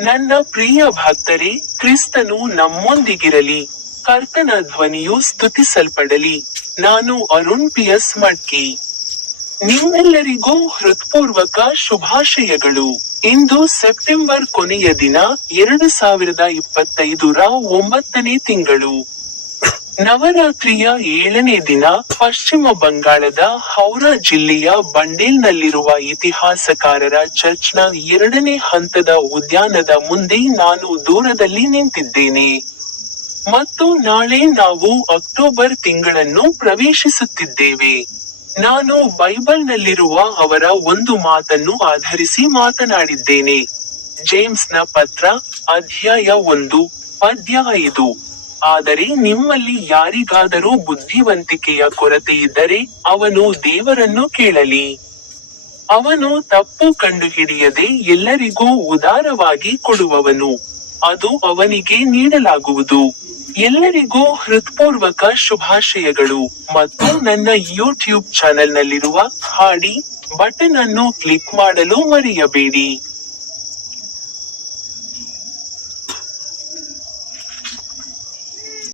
ನನ್ನ ಪ್ರಿಯ ಭಕ್ತರೇ, ಕ್ರಿಸ್ತನು ನಮ್ಮೊಂದಿಗಿರಲಿ, ಕರ್ತನ ಧ್ವನಿಯು ಸ್ತುತಿಸಲ್ಪಡಲಿ. ನಾನು ಅರುಣ್ ಪಿಯಸ್ ಮಡ್ಕಿ. ನಿಮ್ಮೆಲ್ಲರಿಗೂ ಹೃತ್ಪೂರ್ವಕ ಶುಭಾಶಯಗಳು. ಇಂದು ಸೆಪ್ಟೆಂಬರ್ ಕೊನೆಯ ದಿನ, ಎರಡು ಸಾವಿರದ ಇಪ್ಪತ್ತೈದರ ಒಂಬತ್ತನೇ ತಿಂಗಳು. ನವರಾತ್ರಿಯ ಏಳನೇ ದಿನ ಪಶ್ಚಿಮ ಬಂಗಾಳದ ಹೌರಾ ಜಿಲ್ಲೆಯ ಬಂಡೇಲ್ನಲ್ಲಿರುವ ಇತಿಹಾಸಕಾರರ ಚರ್ಚ್ನ ಎರಡನೇ ಹಂತದ ಉದ್ಯಾನದ ಮುಂದೆ ನಾನು ದೂರದಲ್ಲಿ ನಿಂತಿದ್ದೇನೆ. ಮತ್ತು ನಾಳೆ ನಾವು ಅಕ್ಟೋಬರ್ ತಿಂಗಳನ್ನು ಪ್ರವೇಶಿಸುತ್ತಿದ್ದೇವೆ. ನಾನು ಬೈಬಲ್ನಲ್ಲಿರುವ ಅವರ ಒಂದು ಮಾತನ್ನು ಆಧರಿಸಿ ಮಾತನಾಡಿದ್ದೇನೆ. ಜೇಮ್ಸ್ನ ಪತ್ರ ಅಧ್ಯಾಯ ಒಂದು ಪದ್ಯ ಐದು. ಆದರೆ ನಿಮ್ಮಲ್ಲಿ ಯಾರಿಗಾದರೂ ಬುದ್ಧಿವಂತಿಕೆಯ ಕೊರತೆ ಇದ್ದರೆ ಅವನು ದೇವರನ್ನು ಕೇಳಲಿ. ಅವನು ತಪ್ಪು ಕಂಡುಹಿಡಿಯದೆ ಎಲ್ಲರಿಗೂ ಉದಾರವಾಗಿ ಕೊಡುವವನು. ಅದು ಅವನಿಗೆ ನೀಡಲಾಗುವುದು. ಎಲ್ಲರಿಗೂ ಹೃತ್ಪೂರ್ವಕ ಶುಭಾಶಯಗಳು. ಮತ್ತು ನನ್ನ ಯೂಟ್ಯೂಬ್ ಚಾನೆಲ್ನಲ್ಲಿರುವ ಹಾಡಿ ಬಟನ್ ಅನ್ನು ಕ್ಲಿಕ್ ಮಾಡಲು ಮರೆಯಬೇಡಿ.